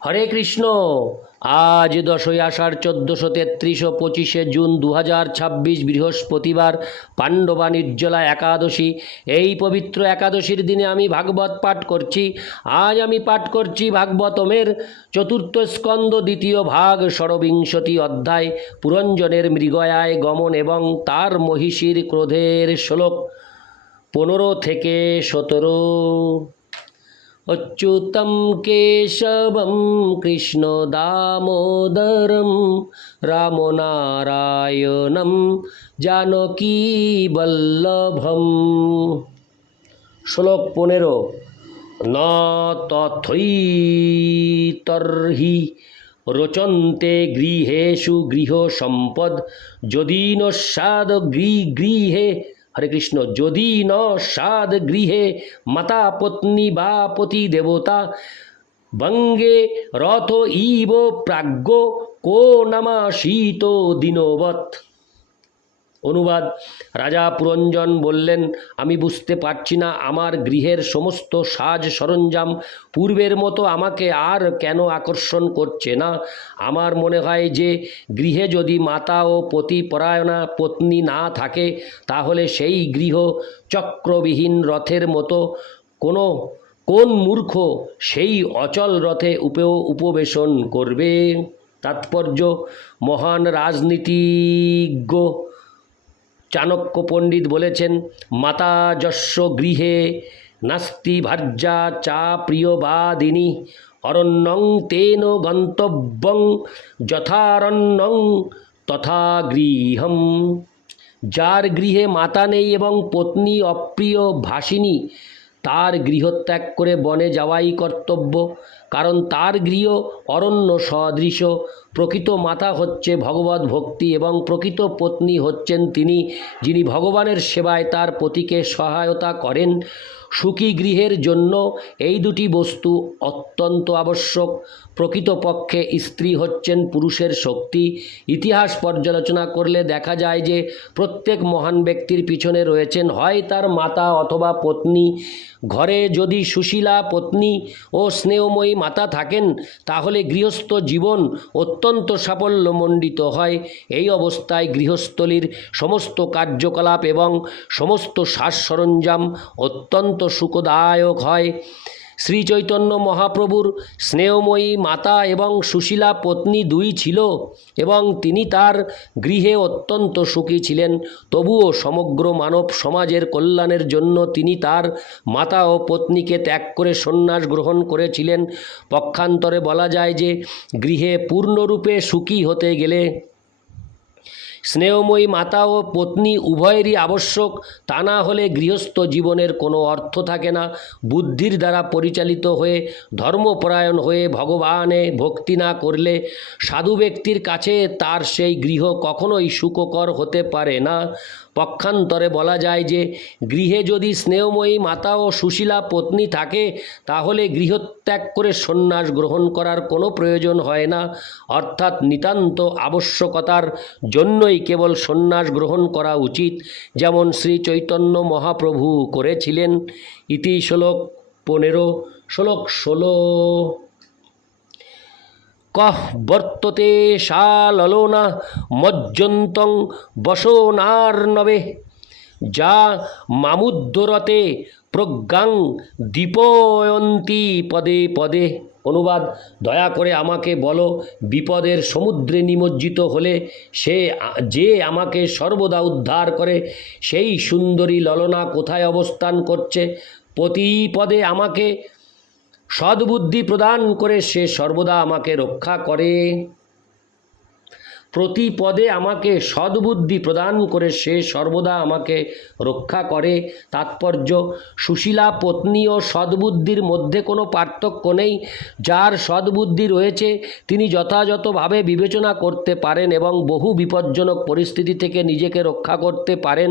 হরে কৃষ্ণ। আজ 10ই আষাঢ় 1433 ও 25শে জুন 2026 বৃহস্পতিবার, পাণ্ডবা নির্জলা একাদশী। এই পবিত্র একাদশীর দিনে আমি ভাগবত পাঠ করছি। আজ আমি পাঠ করছি ভাগবতমের চতুর্থ স্কন্দ দ্বিতীয় ভাগ, ষড়বিংশতি অধ্যায়, পুরঞ্জনের মৃগয়ায় গমন এবং তার মহিষীর ক্রোধের শ্লোক 15 থেকে 17। অচ্যুতম কেশবম কৃষ্ণ দামোদরম রাম নারায়ণম জানকী বল্লভম। শ্লোক 15। ন তথৈতর্হি রোচন্তে গৃহেষু গৃহ সম্পদ যদি ন স্বাদ গৃহে। হরে কৃষ্ণ। যদি ন স্বাদ গৃহে মাতা পত্নী বা পতি দেবতা বঙ্গে রথ ইব প্রাজ্ঞ কো নামাশীত দিনবৎ। অনুবাদ। রাজা পুরঞ্জন বললেন, আমি বুঝতে পারছি না আমার গৃহের সমস্ত সাজ সরঞ্জাম পূর্বের মতো আমাকে আর কেন আকর্ষণ করছে না। আমার মনে হয় যে গৃহে যদি মাতা ও পতিপরায়ণা পত্নী না থাকে তাহলে সেই গৃহ চক্রবিহীন রথের মতো। কোন মূর্খ সেই অচল রথে উপবেশন করবে? তাৎপর্য: মহান রাজনীতিজ্ঞ চাণক্য পণ্ডিত বলেছেন, মাতা যস্য গৃহে নাস্তি ভার্যা চা প্রিয়বাদিনী অরণ্যং তেন গন্তব্যং যথারণ্যং তথা গৃহম। যার গৃহে মাতা নেই এবং পত্নী অপ্রিয় ভাসিনী, তার গৃহত্যাগ করে বনে যাওয়াই কর্তব্য, কারণ তার গৃহ অরণ্য সদৃশ। প্রকৃত মাতা হচ্ছে ভগবত ভক্তি এবং প্রকৃত পত্নী হচ্ছেন তিনি, যিনি ভগবানের সেবায় তার পতিকে সহায়তা করেন। সুখী গৃহের জন্য এই দুটি বস্তু অত্যন্ত আবশ্যক। প্রকৃতপক্ষে স্ত্রী হচ্ছেন পুরুষের শক্তি। ইতিহাস পর্যালোচনা করলে দেখা যায় যে প্রত্যেক মহান ব্যক্তির পিছনে রয়েছেন হয় তার মাতা অথবা পত্নী। ঘরে যদি সুশীলা পত্নী ও স্নেহময়ী মাতা থাকেন তাহলে গৃহস্থ জীবন অত্যন্ত সাফল্যমণ্ডিত হয়। এই অবস্থায় গৃহস্থলীর সমস্ত কার্যকলাপ এবং সমস্ত সাজ সরঞ্জাম অত্যন্ত সুখদায়ক হয়। শ্রী চৈতন্য মহাপ্রভুর স্নেহময়ী মাতা এবং সুশীলা পত্নী দুই ছিল এবং তিনি তার গৃহে অত্যন্ত সুখী ছিলেন। তবুও সমগ্র মানব সমাজের কল্যাণের জন্য তিনি তার মাতা ও পত্নীকে ত্যাগ করে সন্ন্যাস গ্রহণ করেছিলেন। পক্ষান্তরে বলা যায় যে গৃহে পূর্ণরূপে সুখী হতে গেলে স্নেহময়ী মাতা ও পত্নী উভয়েরই আবশ্যক। তা না হলে গৃহস্থ জীবনের কোনো অর্থ থাকে না। বুদ্ধির দ্বারা পরিচালিত হয়ে ধর্মপরায়ণ হয়ে ভগবানে ভক্তি না করলে সাধু ব্যক্তির কাছে তার সেই গৃহ কখনোই সুখকর হতে পারে না। পক্ষান্তরে বলা যায় যে গৃহে যদি স্নেহময়ী মাতা ও সুশীলা পত্নী থাকে তাহলে গৃহত্যাগ করে সন্ন্যাস গ্রহণ করার কোনো প্রয়োজন হয় না, অর্থাৎ নিতান্ত আবশ্যকতার জন্যই কেবল সন্ন্যাস গ্রহণ করা উচিত, যেমন শ্রী চৈতন্য মহাপ্রভু করেছিলেন। ইতি শ্লোক 15। শ্লোক 16। কঃ বর্ততে সা ললোনা মজ্জন্তং বসনার্ণবে যা মামুদ্ধরতে প্রজ্ঞাং দীপয়ন্তী পদে পদে। অনুবাদ। দয়া করে আমাকে বলো, বিপদের সমুদ্রে নিমজ্জিত হলে যে আমাকে সর্বদা উদ্ধার করে সেই সুন্দরী ললনা কোথায় অবস্থান করছে? প্রতি পদে আমাকে সদ্বুদ্ধি প্রদান করে সে সর্বদা আমাকে রক্ষা করে। প্রতি পদে আমাকে সদ্বুদ্ধি প্রদান করে সে সর্বদা আমাকে রক্ষা করে। তাৎপর্য: সুশীলা পত্নী ও সদ্বুদ্ধির মধ্যে কোনো পার্থক্য নেই। যার সদ্বুদ্ধি রয়েছে তিনি যথাযথভাবে বিবেচনা করতে পারেন এবং বহু বিপজ্জনক পরিস্থিতি থেকে নিজেকে রক্ষা করতে পারেন।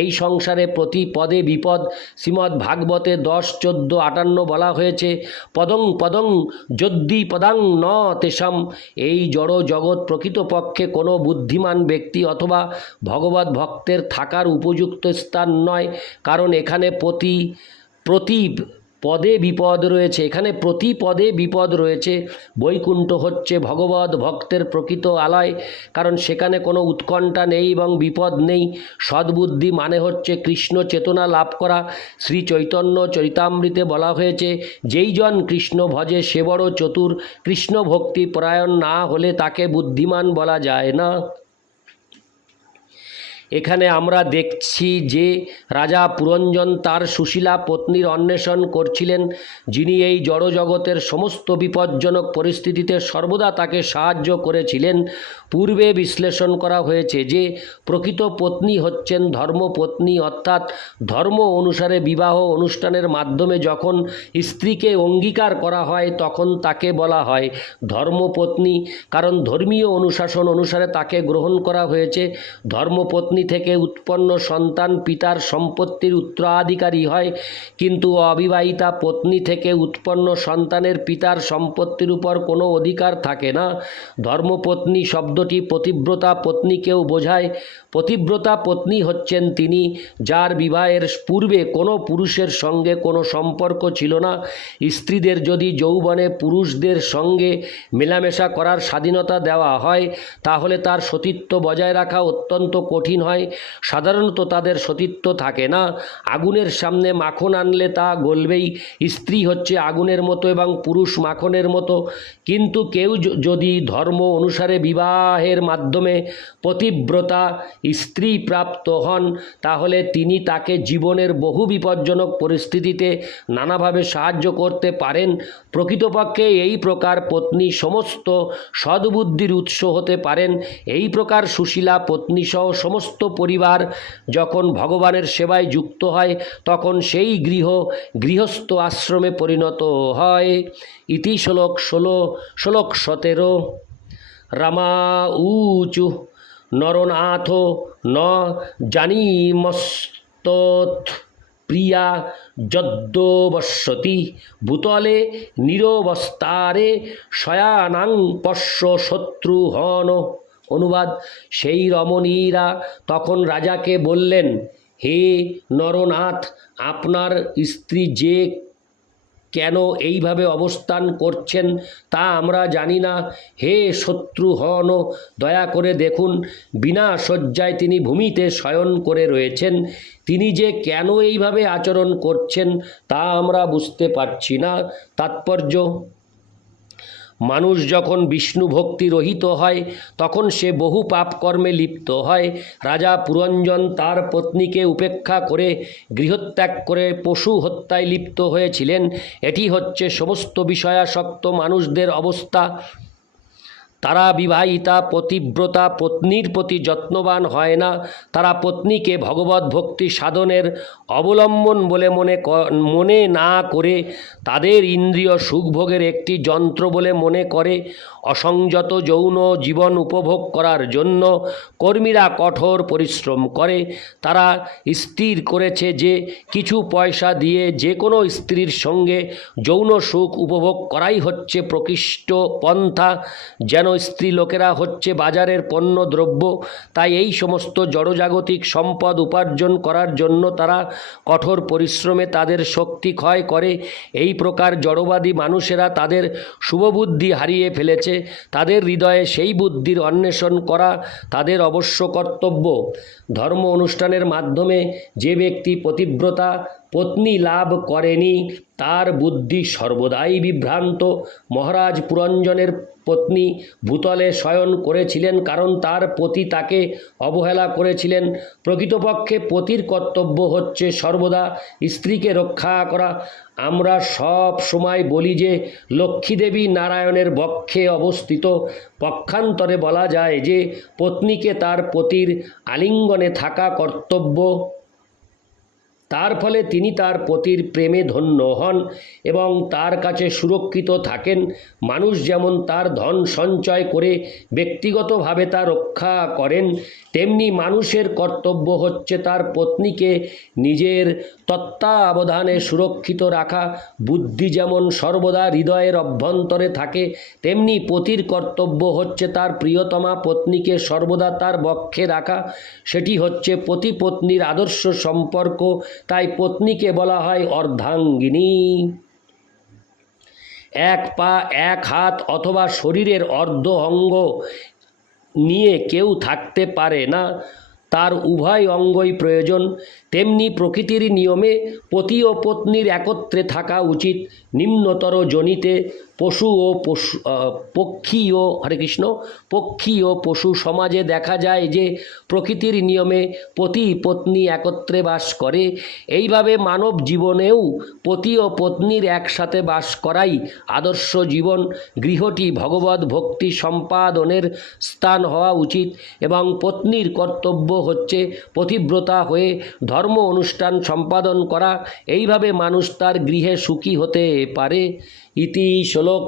এই সংসারে প্রতি পদে বিপদ। শ্রীমদ্ ভাগবতে 10, 14, 58 বলা হয়েছে, পদং পদং যদ্দি পদাং ন তেষাম। এই জড় জগৎ প্রকৃতপক্ষে কোনো বুদ্ধিমান ব্যক্তি অথবা ভগবত ভক্তের থাকার উপযুক্ত স্থান নয়, কারণ এখানে পদে বিপদ রয়েছে, এখানে প্রতি পদে বিপদ রয়েছে। বৈকুণ্ঠ হচ্ছে ভগবৎ ভক্তের প্রকৃত আলয়, কারণ সেখানে কোনো উৎকণ্ঠা নেই এবং বিপদ নেই। সদ্বুদ্ধি মানে হচ্ছে কৃষ্ণ চেতনা লাভ করা। শ্রী চৈতন্য চরিতামৃতে বলা হয়েছে, যেই জন কৃষ্ণ ভজে সে বড় চতুর, কৃষ্ণ ভক্তি পরায়ণ না হলে তাকে বুদ্ধিমান বলা যায় না। এখানে আমরা দেখছি যে রাজা পুরঞ্জন তার সুশীলা পত্নীর অন্বেষণ করছিলেন, যিনি এই জড়জগতের সমস্ত বিপজ্জনক পরিস্থিতিতে সর্বদা তাকে সাহায্য করেছিলেন। পূর্বে বিশ্লেষণ করা হয়েছে যে প্রকৃত পত্নী হচ্ছেন ধর্মপত্নী, অর্থাৎ ধর্ম অনুসারে বিবাহ অনুষ্ঠানের মাধ্যমে যখন স্ত্রীকে অঙ্গীকার করা হয় তখন তাকে বলা হয় ধর্মপত্নী, কারণ ধর্মীয় অনুশাসন অনুসারে তাকে গ্রহণ করা হয়েছে। ধর্মপত্নী থেকে উৎপন্ন সন্তান পিতার সম্পত্তির উত্তরাধিকারী হয়, কিন্তু অবিবাহিতা পত্নী থেকে উৎপন্ন সন্তানের পিতার সম্পত্তির উপর কোনো অধিকার থাকে না। ধর্মপত্নী শব্দটি পতিব্রতা পত্নীকেও বোঝায়। পতিব্রতা পত্নী হচ্ছেন তিনি যার বিবাহের পূর্বে কোনো পুরুষের সঙ্গে কোনো সম্পর্ক ছিল না। স্ত্রীদের যদি যৌবনে পুরুষদের সঙ্গে মেলামেশা করার স্বাধীনতা দেওয়া হয় তাহলে তার সতীত্ব বজায় রাখা অত্যন্ত কঠিন হয়। সাধারণত তাদের সতীত্ব থাকে না। আগুনের সামনে মাখন আনলে তা গলবেই। স্ত্রী হচ্ছে আগুনের মতো এবং পুরুষ মাখনের মতো। কিন্তু কেউ যদি ধর্ম অনুসারে বিবাহের মাধ্যমে পতিব্রতা স্ত্রী প্রাপ্ত হন তাহলে তিনি তাকে জীবনের বহু বিপজ্জনক পরিস্থিতিতে নানাভাবে সাহায্য করতে পারেন। প্রকৃতপক্ষে এই প্রকার পত্নী সমস্ত সদ্বুদ্ধির উৎস হতে পারেন। এই প্রকার সুশীলা পত্নীসহ সমস্ত পরিবার যখন ভগবানের সেবায় যুক্ত হয় তখন সেই গৃহস্থ আশ্রমে পরিণত হয়। ইতি শ্লোক 17 রামা ঊচু নরনাথ ন জানিমস্তৎ প্রিয়া যদ্যবশ্যতি ভূতলে নিরবস্তারে শয়ানাং পশ্য শত্রুহন। অনুবাদ: সেই রমণীরা তখন রাজাকে বললেন, হে নরনাথ, আপনার স্ত্রী যে কেন এইভাবে অবস্থান করছেন তা আমরা জানি না। হে শত্রুহন, দয়া করে দেখুন, বিনা শয্যায় তিনি ভূমিতে শয়ন করে রয়েছেন। তিনি যে কেন এইভাবে আচরণ করছেন তা আমরা বুঝতে পারছি না। তাৎপর্য: মানুষ যখন বিষ্ণু ভক্তি রহিত হয় তখন সে বহু পাপকর্মে লিপ্ত হয়। রাজা পুরঞ্জন তার পত্নীকে উপেক্ষা করে গৃহত্যাগ করে পশু হত্যায় লিপ্ত হয়েছিলেন। এটি হচ্ছে সমস্ত বিষয়াসক্ত মানুষদের অবস্থা। তারা বিবাহিতা পতিব্রতা পত্নীর প্রতি যত্নবান হয় না। তারা পত্নীকে ভগবত ভক্তি সাধনের অবলম্বন বলে মনে না করে তাদের ইন্দ্রিয় সুখভোগের একটি যন্ত্র বলে মনে করে। অসংযত যৌন জীবন উপভোগ করার জন্য কর্মীরা কঠোর পরিশ্রম করে। তারা স্থির করেছে যে কিছু পয়সা দিয়ে যে কোনো স্ত্রীর সঙ্গে যৌন সুখ উপভোগ করাই হচ্ছে প্রকৃষ্ট পন্থা। যেন স্ত্রী লোকেরা হচ্ছে বাজারের পণ্য দ্রব্য। তাই এই সমস্ত জড়জাগতিক সম্পদ উপার্জন করার জন্য তারা কঠোর পরিশ্রমে তাদের শক্তি ক্ষয় করে। এই প্রকার জড়বাদী মানুষেরা তাদের শুভবুদ্ধি হারিয়ে ফেলেছে। তাদের হৃদয়ে সেই বুদ্ধির অন্বেষণ করা তাদের অবশ্য কর্তব্য। ধর্ম অনুষ্ঠানের মাধ্যমে যে ব্যক্তি পতিব্রতা পত্নী লাভ করেনি তার বুদ্ধি সর্বদাই বিভ্রান্ত। মহারাজ পুরঞ্জনের পত্নী ভূতলে শয়ন করেছিলেন কারণ তার পতি তাকে অবহেলা করেছিলেন। প্রকৃতপক্ষে পতির কর্তব্য হচ্ছে সর্বদা স্ত্রীকে রক্ষা করা। আমরা সব সময় বলি যে লক্ষ্মীদেবী নারায়ণের বক্ষে অবস্থিত। পক্ষান্তরে বলা যায় যে পত্নীকে তার পতির আলিঙ্গনে থাকা কর্তব্য। তার ফলে তিনি তার পতির প্রেমে ধন্য হন এবং তার কাছে সুরক্ষিত থাকেন। মানুষ যেমন তার ধন সঞ্চয় করে ব্যক্তিগতভাবে তা রক্ষা করেন, তেমনি মানুষের কর্তব্য হচ্ছে তার পত্নীকে নিজের তত্ত্বাবধানে সুরক্ষিত রাখা। বুদ্ধি যেমন সর্বদা হৃদয়ের অভ্যন্তরে থাকে, তেমনি পতির কর্তব্য হচ্ছে তার প্রিয়তমা পত্নীকে সর্বদা তার বক্ষে রাখা। সেটি হচ্ছে পতি পত্নীর আদর্শ সম্পর্ক, তাই পত্নীকে বলা হয় অর্ধাঙ্গিনী। এক পা, এক হাত অথবা শরীরের অর্ধ অঙ্গ নিয়ে কেউ থাকতে পারে না, তার উভয় অঙ্গই প্রয়োজন। তেমনি প্রকৃতির নিয়মে পতি ও পত্নীর একত্রে থাকা উচিত। নিম্নতর যোনিতে পক্ষী ও হরে কৃষ্ণ পক্ষী ও পশু সমাজে দেখা যায় যে প্রকৃতির নিয়মে পতি পত্নী একত্রে বাস করে। এইভাবে মানব জীবনেও পতি ও পত্নীর একসাথে বাস করাই আদর্শ জীবন। গৃহটি ভগবত ভক্তি সম্পাদনের স্থান হওয়া উচিত এবং পত্নীর কর্তব্য হচ্ছে পতিব্রতা হয়ে ধর্ম অনুষ্ঠান সম্পাদন করা। এইভাবে মানুষ তার গৃহে সুখী হতে পারে। ইতি শ্লোক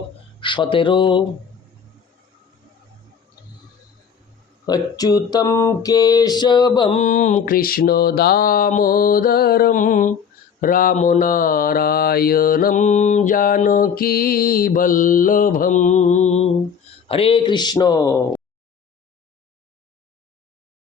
17। অচ্যুতম কেশবম কৃষ্ণ দামোদরম রামনারায়ণম জানকী বল্লভম। হরে কৃষ্ণ।